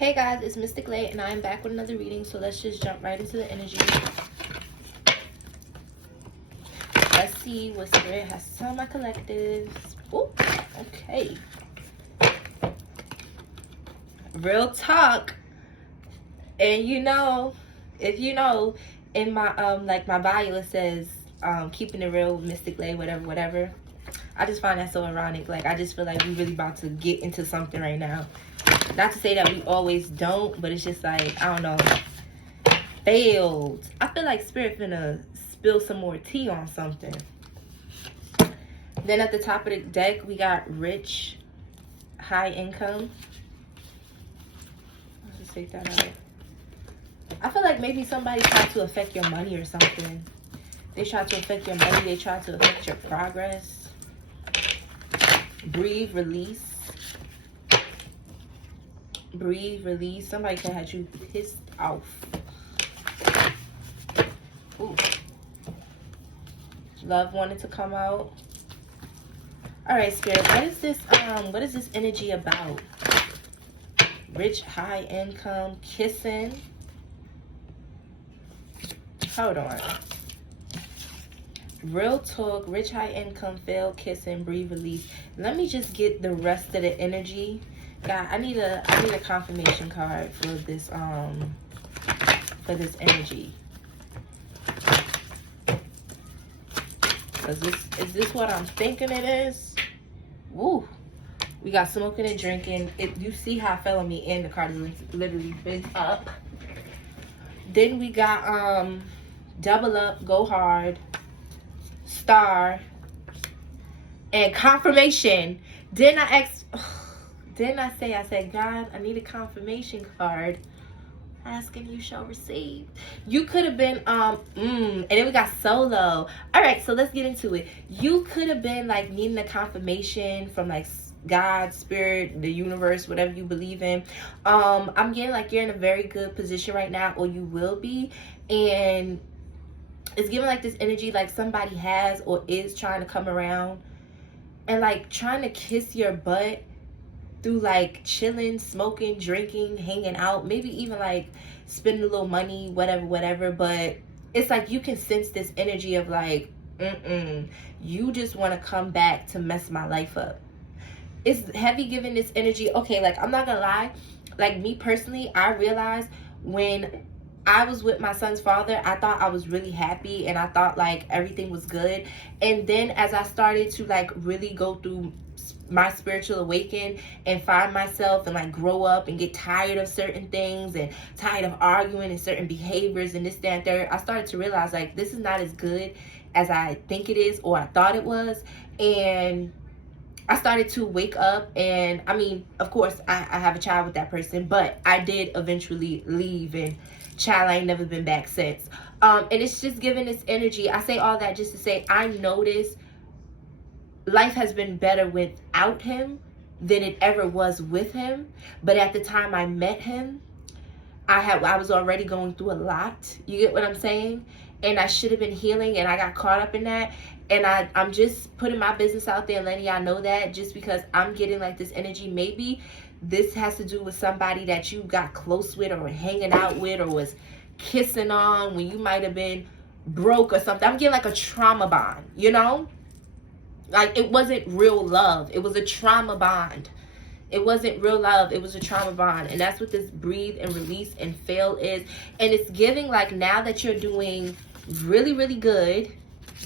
Hey guys, it's Mystic Lay and I'm back with another reading, so let's just jump right into the energy. Let's see what Spirit has to tell my collectives. Ooh, okay. Real talk. And you know, if you know, in my like my bio it says keeping it real with Mystic Lay, whatever. I just find that so ironic. Like, I just feel like we really about to get into something right now. Not to say that we always don't, but it's just like, I don't know, failed. I feel like Spirit finna spill some more tea on something. Then at the top of the deck, we got rich, high income. Let's just take that out. I feel like maybe somebody tried to affect your money or something. They tried to affect your money. They tried to affect your progress. Breathe, release. Breathe, release. Somebody could have you pissed off. Ooh. Love wanted to come out. All right, Spirit, what is this energy about? Rich, high income, kissing. Hold on. Real talk, rich, high income, fail, kissing, breathe, release. Let me just get the rest of the energy. God, I need a confirmation card for this energy. Cause is this what I'm thinking it is? Woo. We got smoking and drinking. You see how it fell on me, and the card is literally bent up. Then we got double up, go hard, star, and confirmation. Didn't I said, God, I need a confirmation card. Asking you shall receive. You could have been and then we got solo. All right, so let's get into it. You could have been like needing a confirmation from like God, Spirit, the universe, whatever you believe in. I'm getting like you're in a very good position right now, or you will be, and it's giving like this energy like somebody has or is trying to come around and like trying to kiss your butt through like chilling, smoking, drinking, hanging out, maybe even like spending a little money, whatever. But it's like you can sense this energy of like, you just want to come back to mess my life up. It's heavy giving this energy. Okay, like I'm not gonna lie, like me personally, I realized when I was with my son's father, I thought I was really happy and I thought like everything was good. And then as I started to like really go through my spiritual awakening and find myself and like grow up and get tired of certain things and tired of arguing and certain behaviors and this, that, and third, I started to realize like this is not as good as I think it is or I thought it was. And I started to wake up, and I mean, of course, I have a child with that person, but I did eventually leave, and child, I ain't never been back since. And it's just giving this energy. I say all that just to say I noticed life has been better without him than it ever was with him. But at the time I met him, I was already going through a lot. You get what I'm saying? And I should have been healing, and I got caught up in that. And I'm just putting my business out there and letting y'all know that, just because I'm getting like this energy. Maybe this has to do with somebody that you got close with or hanging out with or was kissing on when you might have been broke or something. I'm getting like a trauma bond, you know? Like it wasn't real love. It was a trauma bond. It wasn't real love. It was a trauma bond. And that's what this breathe and release and fail is. And it's giving like now that you're doing really, really good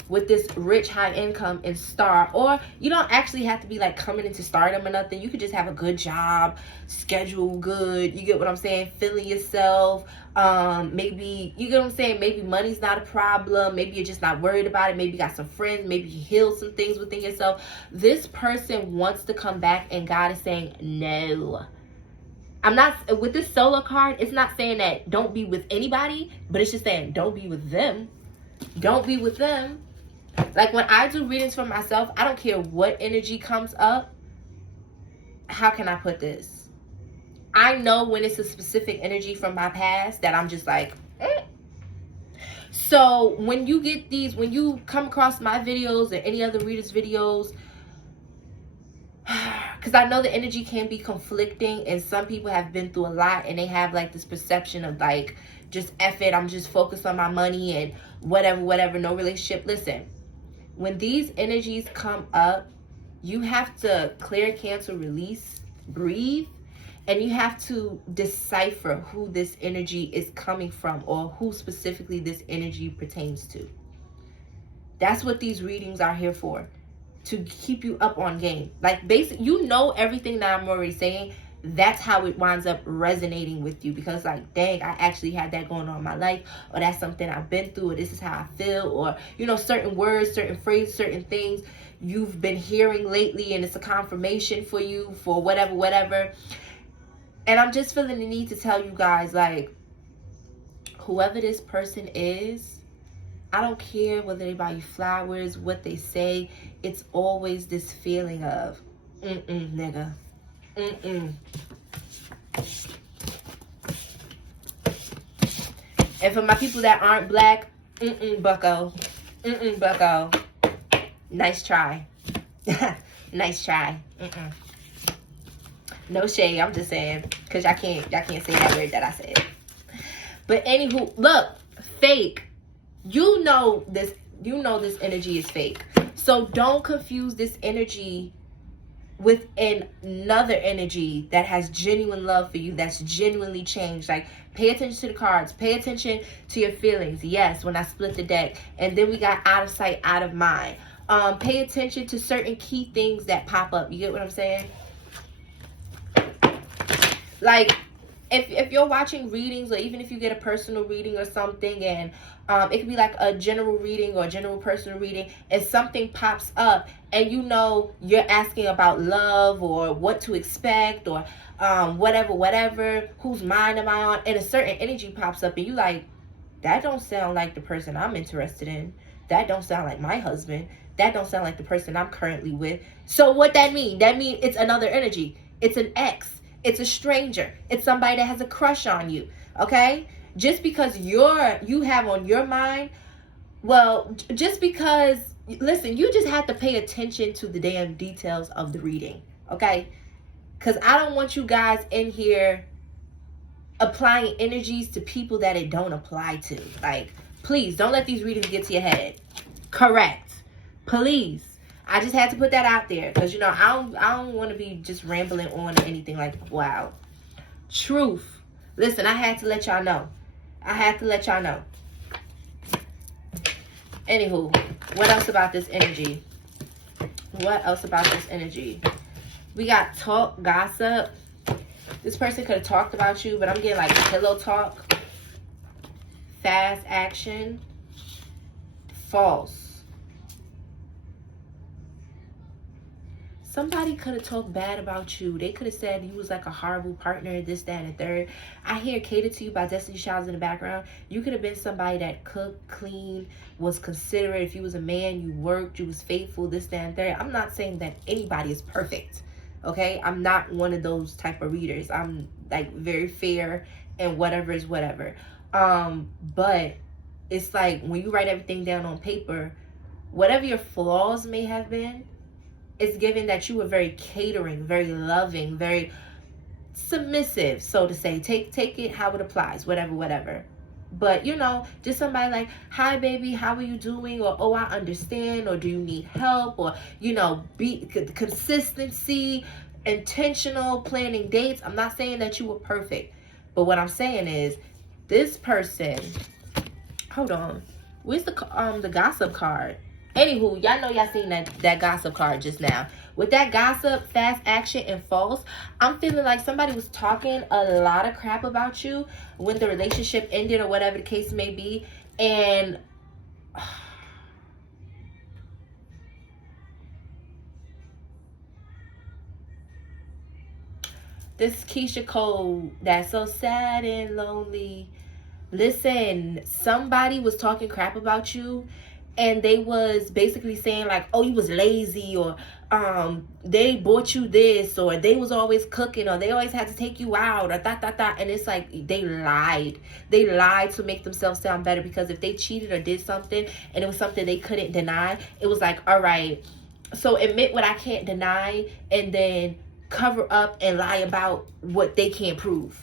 with this rich, high income and star, or you don't actually have to be like coming into stardom or nothing. You could just have a good job, schedule good. You get what I'm saying? Feeling yourself. Maybe, you get what I'm saying? Maybe money's not a problem. Maybe you're just not worried about it. Maybe you got some friends. Maybe you healed some things within yourself. This person wants to come back, and God is saying no. I'm not, with this solo card, it's not saying that don't be with anybody, but it's just saying don't be with them. Don't be with them. Like when I do readings for myself, I don't care what energy comes up. How can I put this? I know when it's a specific energy from my past that I'm just like, So when you get these, when you come across my videos or any other readers' videos, because because I know the energy can be conflicting, and some people have been through a lot and they have like this perception of like, just F it, I'm just focused on my money and whatever, no relationship. Listen, when these energies come up, you have to clear, cancel, release, breathe, and you have to decipher who this energy is coming from or who specifically this energy pertains to. That's what these readings are here for, to keep you up on game. Like, basically, you know everything that I'm already saying. That's how it winds up resonating with you, because like, dang, I actually had that going on in my life, or that's something I've been through, or this is how I feel, or, you know, certain words, certain phrases, certain things you've been hearing lately, and it's a confirmation for you for whatever. And I'm just feeling the need to tell you guys, like, whoever this person is, I don't care whether they buy you flowers, what they say, it's always this feeling of, nigga. And for my people that aren't black, bucko. Bucko. Nice try. Nice try. No shade, I'm just saying, because y'all can't say that word that I said. But anywho, look, fake. You know this energy is fake. So don't confuse this energy with another energy that has genuine love for you, that's genuinely changed. Like, pay attention to the cards, pay attention to your feelings. Yes, when I split the deck, and then we got out of sight, out of mind. Pay attention to certain key things that pop up. You get what I'm saying? Like, if you're watching readings, or even if you get a personal reading or something, and it could be like a general reading or a general personal reading, and something pops up, and you know you're asking about love or what to expect, or whatever, whose mind am I on, and a certain energy pops up, and you like, that don't sound like the person I'm interested in. That don't sound like my husband. That don't sound like the person I'm currently with. So what that mean? That mean it's another energy. It's an ex. It's a stranger. It's somebody that has a crush on you. Okay? Just because you have on your mind, well, just because, listen, you just have to pay attention to the damn details of the reading. Okay? Because I don't want you guys in here applying energies to people that it don't apply to. Like, please don't let these readings get to your head. Correct. Please. I just had to put that out there, because, you know, I don't want to be just rambling on or anything like that. Wow. Truth. Listen, I had to let y'all know. Anywho, what else about this energy? We got talk, gossip. This person could have talked about you, but I'm getting like pillow talk. Fast action. False. Somebody could have talked bad about you. They could have said you was like a horrible partner, this, that, and the third. I hear Catered to You by Destiny Childs in the background. You could have been somebody that cooked, cleaned, was considerate. If you was a man, you worked, you was faithful, this, that, and third. I'm not saying that anybody is perfect, okay? I'm not one of those type of readers. I'm like very fair, and whatever is whatever. But it's like when you write everything down on paper, whatever your flaws may have been, it's given that you were very catering, very loving, very submissive, so to say. Take it how it applies, whatever. But, you know, just somebody like, hi, baby, how are you doing? Or, oh, I understand. Or do you need help? Or, you know, be consistency, intentional, planning dates. I'm not saying that you were perfect. But what I'm saying is, this person, hold on. Where's the gossip card? Anywho, y'all know y'all seen that gossip card just now. With that gossip, fast action, and false, I'm feeling like somebody was talking a lot of crap about you when the relationship ended, or whatever the case may be. And this Keisha Cole, that's so sad and lonely. Listen, somebody was talking crap about you, and they was basically saying like, oh, you was lazy, or they bought you this, or they was always cooking, or they always had to take you out, or that. And it's like they lied to make themselves sound better, because if they cheated or did something and it was something they couldn't deny, it was like, all right, so admit what I can't deny, and then cover up and lie about what they can't prove.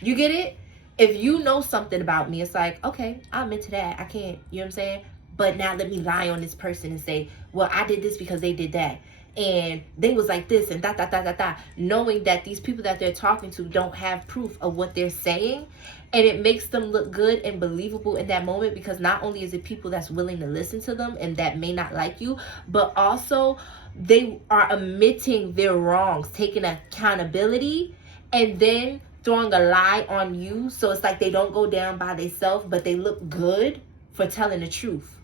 You get it? If you know something about me, it's like, okay, I'll admit to that. I can't, you know what I'm saying? But now let me lie on this person and say, well, I did this because they did that. And they was like this and da. Knowing that these people that they're talking to don't have proof of what they're saying. And it makes them look good and believable in that moment, because not only is it people that's willing to listen to them and that may not like you, but also they are admitting their wrongs, taking accountability, and then throwing a lie on you. So it's like they don't go down by themselves, but they look good for telling the truth.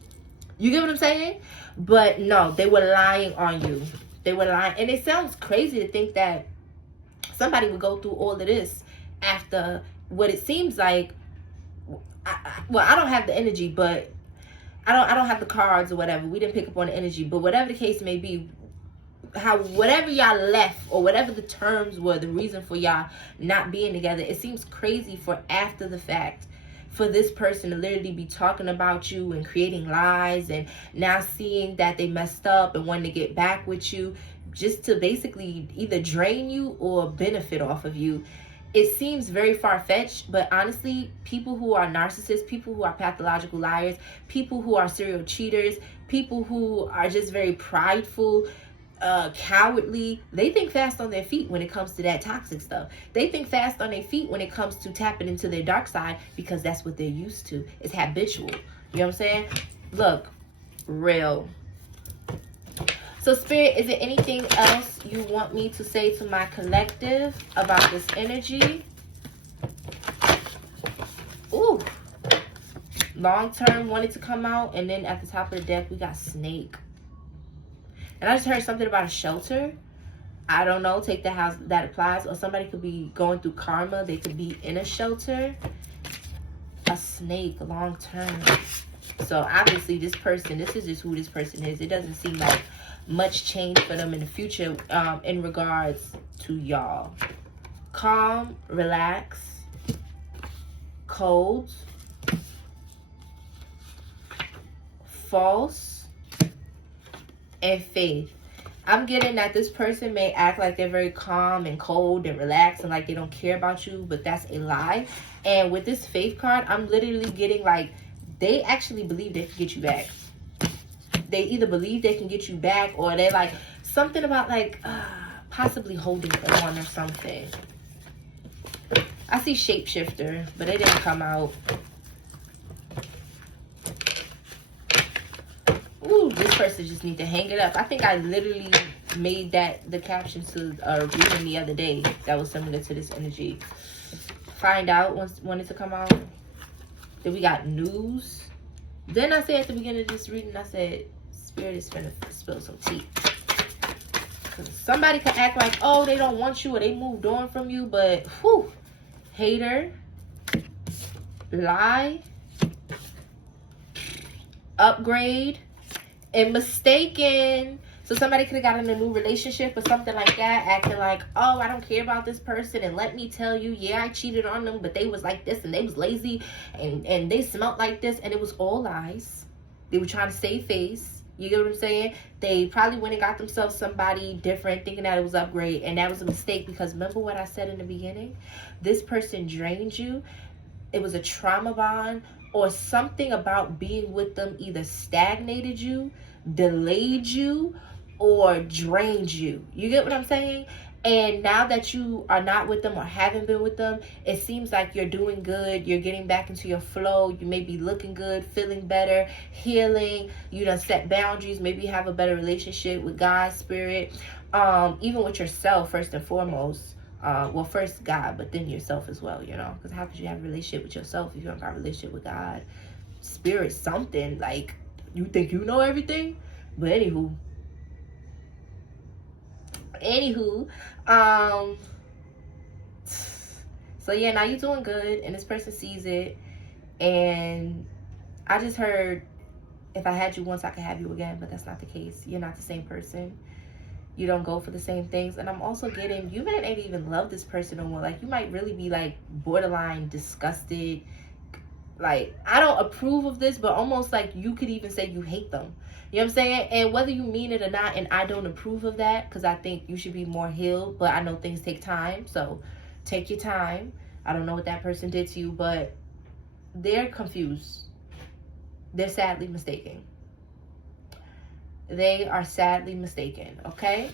You get what I'm saying? But no, they were lying on you. They were lying. And it sounds crazy to think that somebody would go through all of this after what it seems like. I don't have the energy, but I don't have the cards or whatever. We didn't pick up on the energy, but whatever the case may be, whatever y'all left, or whatever the terms were, the reason for y'all not being together, it seems crazy for after the fact for this person to literally be talking about you and creating lies, and now seeing that they messed up and wanting to get back with you just to basically either drain you or benefit off of you. It seems very far-fetched, but honestly, people who are narcissists, people who are pathological liars, people who are serial cheaters, people who are just very prideful, cowardly, they think fast on their feet when it comes to that toxic stuff. They think fast on their feet when it comes to tapping into their dark side, because that's what they're used to. It's habitual. You know what I'm saying? Look, real. So Spirit, is there anything else you want me to say to my collective about this energy? Ooh. Long term wanted to come out, and then at the top of the deck, we got snake. And I just heard something about a shelter. I don't know. Take that how that applies. Or somebody could be going through karma. They could be in a shelter. A snake, long term. So obviously this person, this is just who this person is. It doesn't seem like much change for them in the future in regards to y'all. Calm, relax, cold, false, and faith. I'm getting that this person may act like they're very calm and cold and relaxed and like they don't care about you, but that's a lie. And with this faith card, I'm literally getting like they actually believe they can get you back. They either believe they can get you back, or they're like something about like possibly holding on or something. I see shapeshifter, but it didn't come out. Ooh, this person just need to hang it up. I think I literally made that the caption to a reading the other day that was similar to this energy. Find out when it's to come out. Then we got news. Then I said at the beginning of this reading, I said, Spirit is finna spill some tea. Somebody can act like, oh, they don't want you or they moved on from you, but whew, hater, lie, upgrade, and mistaken. So somebody could have gotten a new relationship or something like that, acting like, oh, I don't care about this person, and let me tell you, yeah, I cheated on them, but they was like this, and they was lazy, and they smelled like this, and it was all lies. They were trying to save face. You get what I'm saying? They probably went and got themselves somebody different, thinking that it was upgrade, and that was a mistake, because remember what I said in the beginning? This person drained you. It was a trauma bond, or something about being with them either stagnated you, delayed you, or drained you. You get what I'm saying? And now that you are not with them or haven't been with them, it seems like you're doing good. You're getting back into your flow. You may be looking good, feeling better, healing. You done set boundaries. Maybe you have a better relationship with God, Spirit, even with yourself first and foremost. Well, first God, but then yourself as well, you know, because how could you have a relationship with yourself if you don't got a relationship with God, Spirit, something? Like, you think you know everything? But anywho, so yeah, now you're doing good, and this person sees it. And I just heard, if I had you once, I could have you again, but that's not the case. You're not the same person. You don't go for the same things. And I'm also getting, you might not even love this person no more. Like, you might really be like borderline disgusted. Like, I don't approve of this, but almost like you could even say you hate them, You know what I'm saying? And whether you mean it or not, and I don't approve of that, because I think you should be more healed, but I know things take time, so take your time. I don't know what that person did to you, but they're confused. They're sadly mistaken. They are sadly mistaken, okay?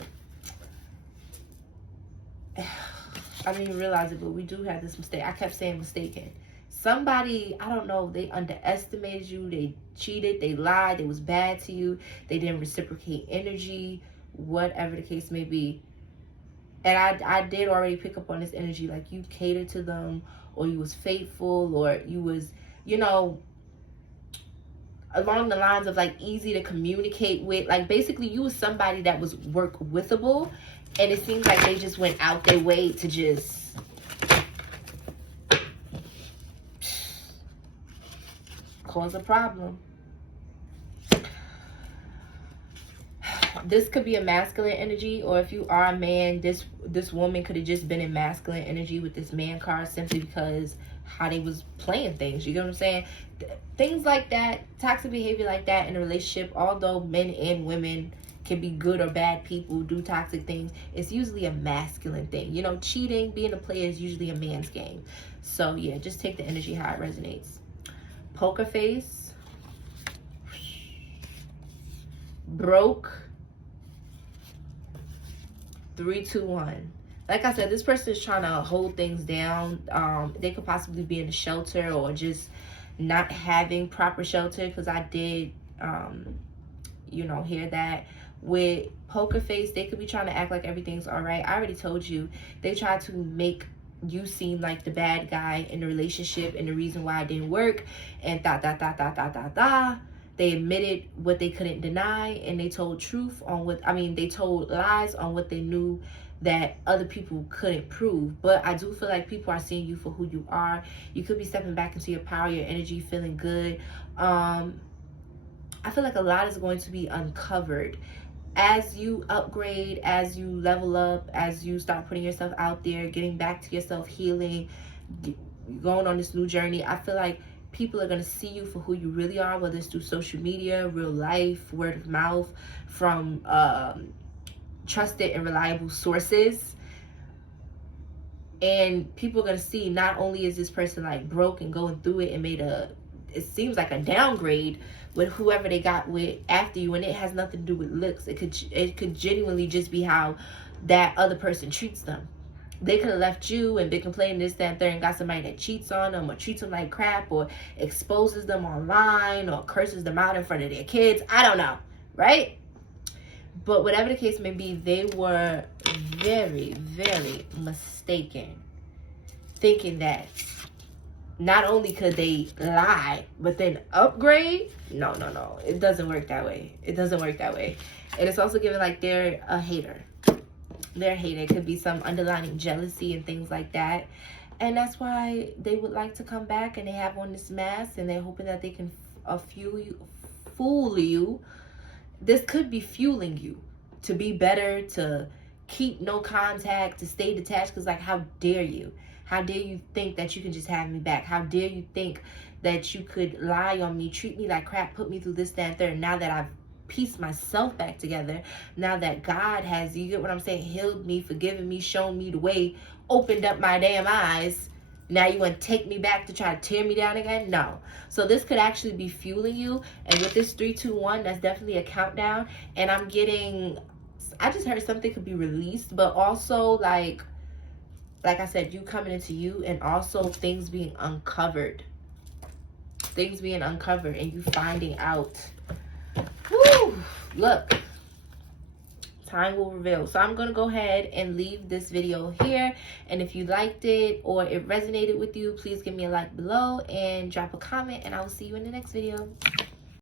I didn't even realize it, but we do have this mistake. I kept saying mistaken. Somebody, I don't know, they underestimated you, they cheated, they lied, they was bad to you, they didn't reciprocate energy, whatever the case may be. And I did already pick up on this energy, like you catered to them, or you was faithful, or you was, you know, along the lines of like easy to communicate with. Like basically you was somebody that was work withable, and it seems like they just went out their way to just cause a problem. This could be a masculine energy, or if you are a man, this woman could have just been in masculine energy with this man card, simply because how they was playing things. You get what I'm saying? Things like that, toxic behavior like that in a relationship, although men and women can be good or bad people, do toxic things, it's usually a masculine thing. You know, cheating, being a player is usually a man's game. So yeah, just take the energy how it resonates. Poker face. Broke. 3, 2, 1. Like I said, this person is trying to hold things down. They could possibly be in a shelter, or just not having proper shelter, because I did you know, hear that. With poker face, they could be trying to act like everything's all right. I already told you, they try to make you seem like the bad guy in the relationship and the reason why it didn't work, and they admitted what they couldn't deny, and they told truth on what, they told lies on what they knew that other people couldn't prove. But I do feel like people are seeing you for who you are. You could be stepping back into your power, your energy, feeling good. I feel like a lot is going to be uncovered as you upgrade, as you level up, as you start putting yourself out there, getting back to yourself, healing, going on this new journey. I feel like people are going to see you for who you really are, whether it's through social media, real life, word of mouth, from trusted and reliable sources. And people are going to see, not only is this person like broke and going through it and made it seems like a downgrade with whoever they got with after you, and it has nothing to do with looks. It could genuinely just be how that other person treats them. They could have left you and been complaining this, that, and third, and got somebody that cheats on them, or treats them like crap, or exposes them online, or curses them out in front of their kids. I don't know, right? But whatever the case may be, they were very, very mistaken, thinking that not only could they lie, but then upgrade. No. It doesn't work that way. It doesn't work that way. And it's also given like they're a hater. They're a hater. It could be some underlying jealousy and things like that. And that's why they would like to come back, and they have on this mask, and they're hoping that they can fool you. This could be fueling you to be better, to keep no contact, to stay detached. Because like, how dare you? How dare you think that you can just have me back? How dare you think that you could lie on me, treat me like crap, put me through this, that, and third. Now that I've pieced myself back together, now that God has, you get what I'm saying, healed me, forgiven me, shown me the way, opened up my damn eyes, now you want to take me back to try to tear me down again? No. So this could actually be fueling you. And with this 3, 2, 1, that's definitely a countdown. And I'm getting, I just heard something could be released, but also like I said, you coming into you, and also things being uncovered. Things being uncovered and you finding out. Woo! Look. Time will reveal. So I'm going to go ahead and leave this video here. And if you liked it or it resonated with you, please give me a like below and drop a comment. And I will see you in the next video.